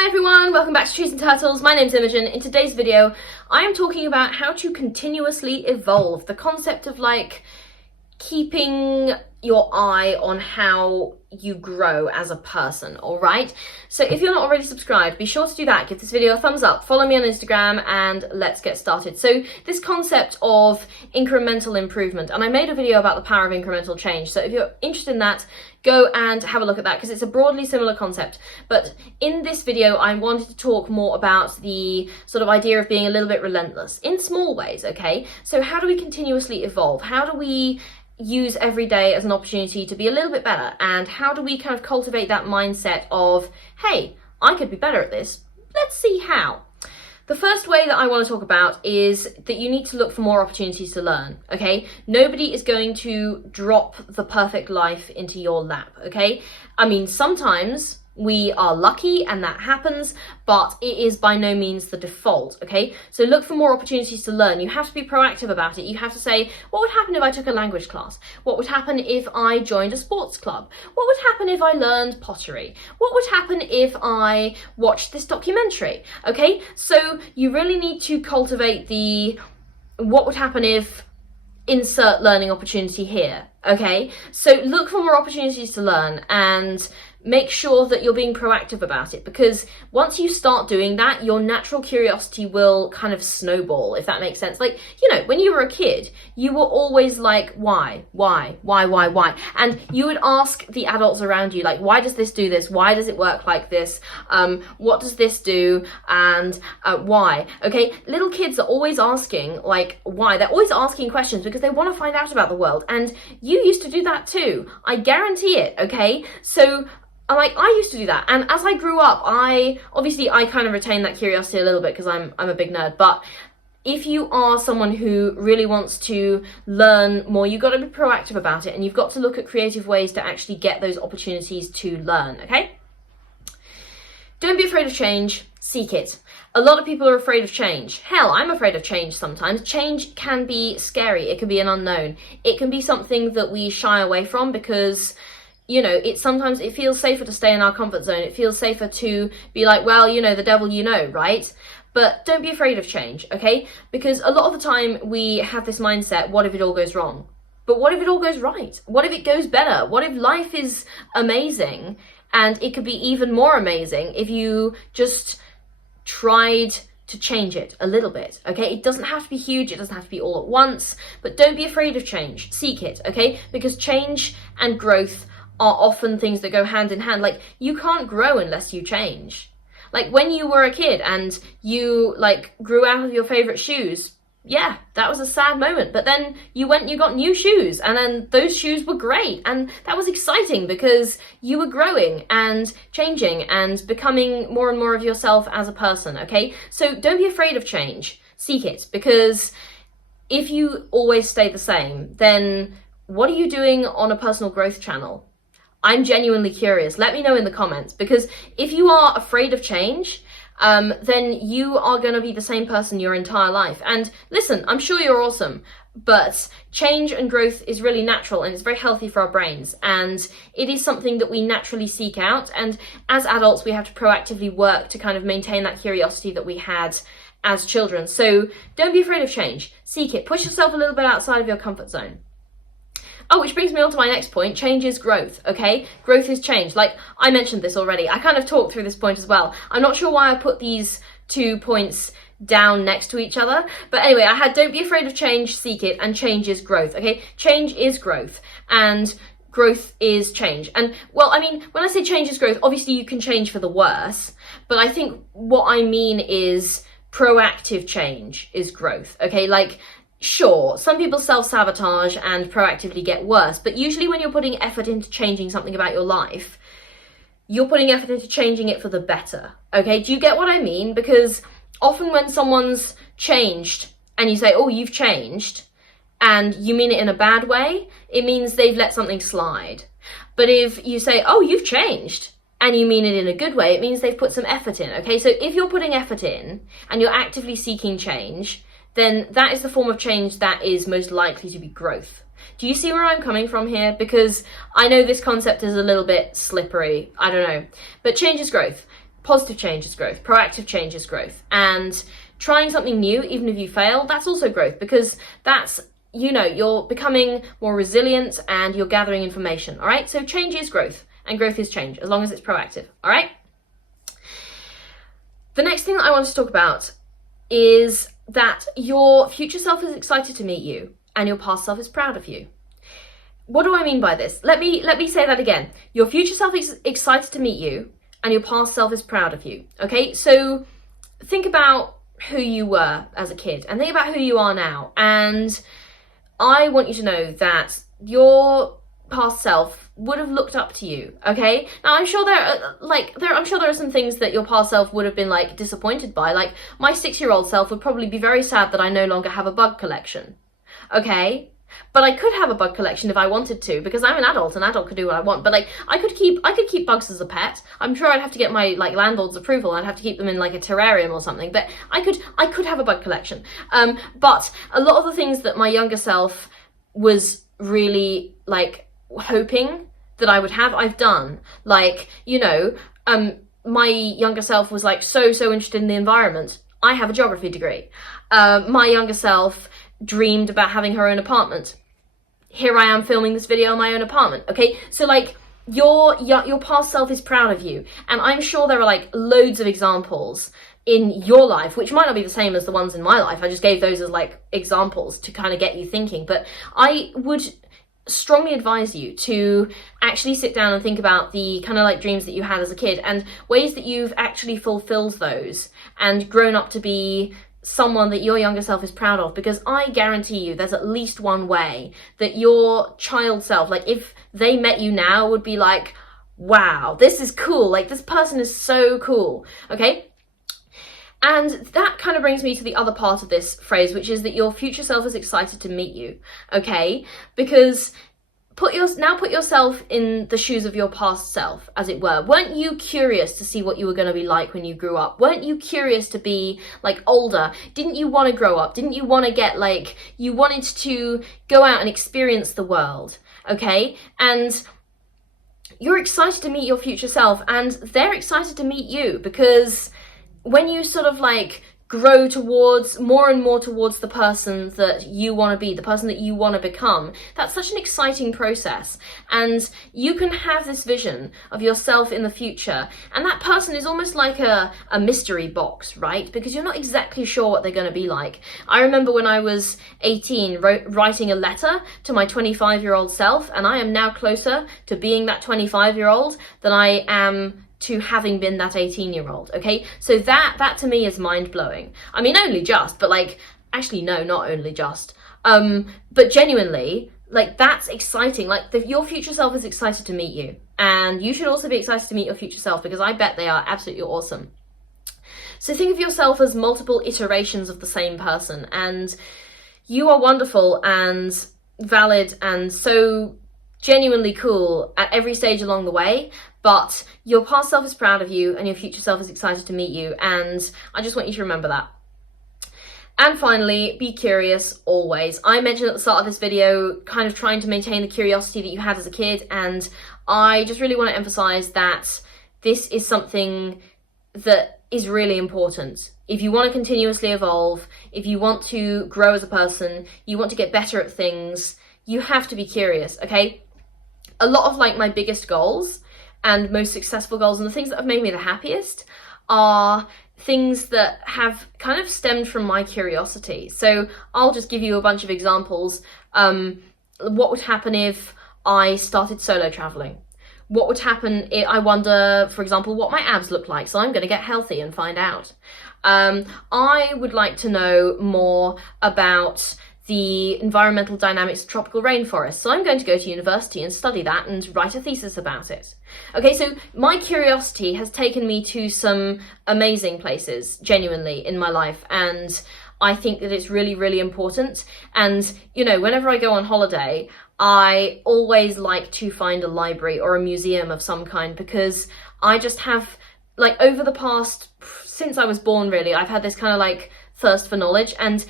Hi everyone, welcome back to Trees and Turtles. My name's Imogen. In today's video, I am talking about how to continuously evolve. The concept of like keeping your eye on how you grow as a person, alright? So if you're not already subscribed, be sure to do that. Give this video a thumbs up, follow me on Instagram, and let's get started. So this concept of incremental improvement, and I made a video about the power of incremental change. So if you're interested in that, go and have a look at that because it's a broadly similar concept. But in this video, I wanted to talk more about the sort of idea of being a little bit relentless in small ways, okay? So how do we continuously evolve? How do we use every day as an opportunity to be a little bit better? And how do we kind of cultivate that mindset of, hey, I could be better at this. Let's see how. The first way that I want to talk about is that you need to look for more opportunities to learn, okay? Nobody is going to drop the perfect life into your lap, okay? I mean, sometimes we are lucky and that happens, but it is by no means the default, okay? So look for more opportunities to learn. You have to be proactive about it. You have to say, what would happen if I took a language class? What would happen if I joined a sports club? What would happen if I learned pottery? What would happen if I watched this documentary? Okay, so you really need to cultivate the what would happen if insert learning opportunity here, okay? So look for more opportunities to learn and make sure that you're being proactive about it, because once you start doing that, your natural curiosity will kind of snowball, if that makes sense. Like, you know, when you were a kid, you were always like, why? And you would ask the adults around you, like, why does this do this? Why does it work like this? What does this do? And why? Okay, little kids are always asking, like, why? They're always asking questions because they want to find out about the world. And you used to do that too. I guarantee it, okay? So I used to do that, and as I grew up, I kind of retained that curiosity a little bit because I'm a big nerd. But if you are someone who really wants to learn more, you've got to be proactive about it, and you've got to look at creative ways to actually get those opportunities to learn, okay? Don't be afraid of change, seek it. A lot of people are afraid of change. Hell, I'm afraid of change sometimes. Change can be scary, it can be an unknown. It can be something that we shy away from because, you know, sometimes it feels safer to stay in our comfort zone. It feels safer to be like, well, you know, the devil you know, right? But don't be afraid of change, okay? Because a lot of the time we have this mindset, what if it all goes wrong? But what if it all goes right? What if it goes better? What if life is amazing and it could be even more amazing if you just tried to change it a little bit, okay? It doesn't have to be huge, it doesn't have to be all at once, but don't be afraid of change. Seek it, okay? Because change and growth are often things that go hand in hand. Like, you can't grow unless you change. Like, when you were a kid and you, like, grew out of your favorite shoes, yeah, that was a sad moment. But then you went and you got new shoes, and then those shoes were great. And that was exciting because you were growing and changing and becoming more and more of yourself as a person, okay? So don't be afraid of change. Seek it, because if you always stay the same, then what are you doing on a personal growth channel? I'm genuinely curious. Let me know in the comments, because if you are afraid of change, then you are going to be the same person your entire life. And listen, I'm sure you're awesome, but change and growth is really natural and it's very healthy for our brains. And it is something that we naturally seek out. And as adults, we have to proactively work to kind of maintain that curiosity that we had as children. So don't be afraid of change. Seek it. Push yourself a little bit outside of your comfort zone. Oh, which brings me on to my next point. Change is growth, okay? Growth is change. Like, I mentioned this already. I kind of talked through this point as well. I'm not sure why I put these 2 points down next to each other. But anyway, I had don't be afraid of change, seek it, and change is growth, okay? Change is growth, and growth is change. And, well, I mean, when I say change is growth, obviously you can change for the worse. But I think what I mean is proactive change is growth, okay? Like, sure, some people self-sabotage and proactively get worse, but usually when you're putting effort into changing something about your life, you're putting effort into changing it for the better, okay? Do you get what I mean? Because often when someone's changed and you say, oh, you've changed, and you mean it in a bad way, it means they've let something slide. But if you say, oh, you've changed, and you mean it in a good way, it means they've put some effort in, okay? So if you're putting effort in and you're actively seeking change, then that is the form of change that is most likely to be growth. Do you see where I'm coming from here? Because I know this concept is a little bit slippery, I don't know. But change is growth. Positive change is growth. Proactive change is growth. And trying something new, even if you fail, that's also growth, because that's, you know, you're becoming more resilient and you're gathering information, all right? So change is growth, and growth is change, as long as it's proactive, all right? The next thing that I want to talk about is that your future self is excited to meet you and your past self is proud of you. What do I mean by this? Let me say that again. Your future self is excited to meet you and your past self is proud of you, okay? So think about who you were as a kid and think about who you are now. And I want you to know that your past self would have looked up to you, okay? Now I'm sure I'm sure there are some things that your past self would have been like disappointed by. Like my 6-year-old self would probably be very sad that I no longer have a bug collection, okay? But I could have a bug collection if I wanted to, because I'm an adult. An adult could do what I want. But like I could keep bugs as a pet. I'm sure I'd have to get my like landlord's approval. I'd have to keep them in like a terrarium or something. But I could have a bug collection. But a lot of the things that my younger self was really like hoping that I would have, I've done. Like, you know, my younger self was like so interested in the environment. I have a geography degree. My younger self dreamed about having her own apartment. Here I am filming this video in my own apartment, okay? So like your past self is proud of you, and I'm sure there are like loads of examples in your life which might not be the same as the ones in my life. I just gave those as like examples to kind of get you thinking, but I would strongly advise you to actually sit down and think about the kind of like dreams that you had as a kid and ways that you've actually fulfilled those and grown up to be someone that your younger self is proud of, because I guarantee you there's at least one way that your child self, like if they met you now, would be like, wow, this is cool, like this person is so cool, okay? And that kind of brings me to the other part of this phrase, which is that your future self is excited to meet you, okay? Because put yourself in the shoes of your past self, as it were. Weren't you curious to see what you were going to be like when you grew up? Weren't you curious to be like older? Didn't you want to grow up? Didn't you want to get like, you wanted to go out and experience the world, okay? And you're excited to meet your future self, and they're excited to meet you, because when you sort of like grow towards more and more towards the person that you want to be, the person that you want to become, that's such an exciting process. And you can have this vision of yourself in the future, and that person is almost like a mystery box, right? Because you're not exactly sure what they're going to be like. I remember when I was 18 writing a letter to my 25-year-old self, and I am now closer to being that 25-year-old than I am to having been that 18-year-old, okay? So that to me is mind-blowing. I mean, only just, but like, actually no, not only just. But genuinely, like that's exciting. Like your future self is excited to meet you, and you should also be excited to meet your future self, because I bet they are absolutely awesome. So think of yourself as multiple iterations of the same person, and you are wonderful and valid and so genuinely cool at every stage along the way. But your past self is proud of you and your future self is excited to meet you, and I just want you to remember that. And finally, be curious always. I mentioned at the start of this video kind of trying to maintain the curiosity that you had as a kid, and I just really want to emphasize that this is something that is really important. If you want to continuously evolve, if you want to grow as a person, you want to get better at things, you have to be curious, okay? A lot of like my biggest goals and most successful goals and the things that have made me the happiest are things that have kind of stemmed from my curiosity. So I'll just give you a bunch of examples. What would happen if I started solo traveling? What would happen if I wonder, for example, what my abs look like? So I'm going to get healthy and find out. I would like to know more about the environmental dynamics of tropical rainforests. So I'm going to go to university and study that and write a thesis about it. Okay, so my curiosity has taken me to some amazing places, genuinely, in my life, and I think that it's really, really important. And, you know, whenever I go on holiday, I always like to find a library or a museum of some kind, because I just have, like, over the past, since I was born, really, I've had this kind of, like, thirst for knowledge, and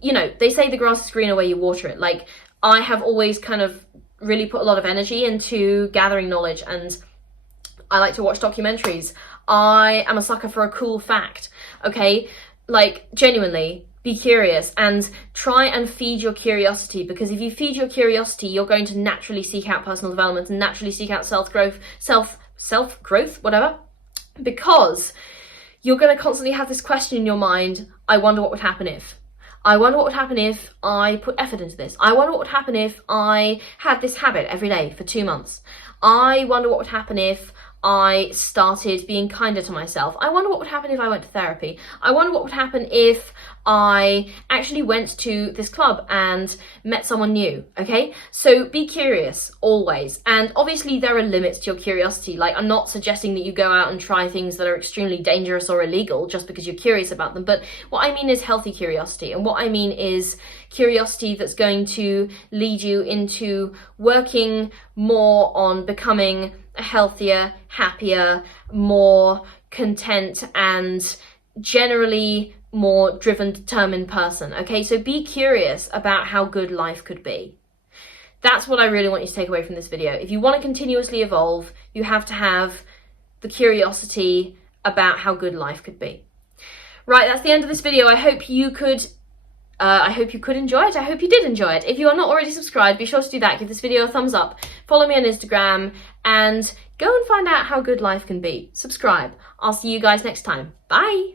you know, they say the grass is greener where you water it. Like, I have always kind of really put a lot of energy into gathering knowledge, and I like to watch documentaries. I am a sucker for a cool fact, okay? Like, genuinely, be curious and try and feed your curiosity, because if you feed your curiosity, you're going to naturally seek out personal development and naturally seek out self-growth, whatever, because you're going to constantly have this question in your mind, I wonder what would happen if. I wonder what would happen if I put effort into this. I wonder what would happen if I had this habit every day for 2 months. I wonder what would happen if I started being kinder to myself. I wonder what would happen if I went to therapy. I wonder what would happen if I actually went to this club and met someone new, okay? So be curious, always. And obviously there are limits to your curiosity. Like, I'm not suggesting that you go out and try things that are extremely dangerous or illegal just because you're curious about them. But what I mean is healthy curiosity. And what I mean is curiosity that's going to lead you into working more on becoming a healthier, happier, more content, and generally more driven, determined person, okay? So be curious about how good life could be. That's what I really want you to take away from this video. If you want to continuously evolve, you have to have the curiosity about how good life could be. Right, that's the end of this video. I hope you could enjoy it. I hope you did enjoy it. If you are not already subscribed, be sure to do that. Give this video a thumbs up. Follow me on Instagram and go and find out how good life can be. Subscribe. I'll see you guys next time. Bye.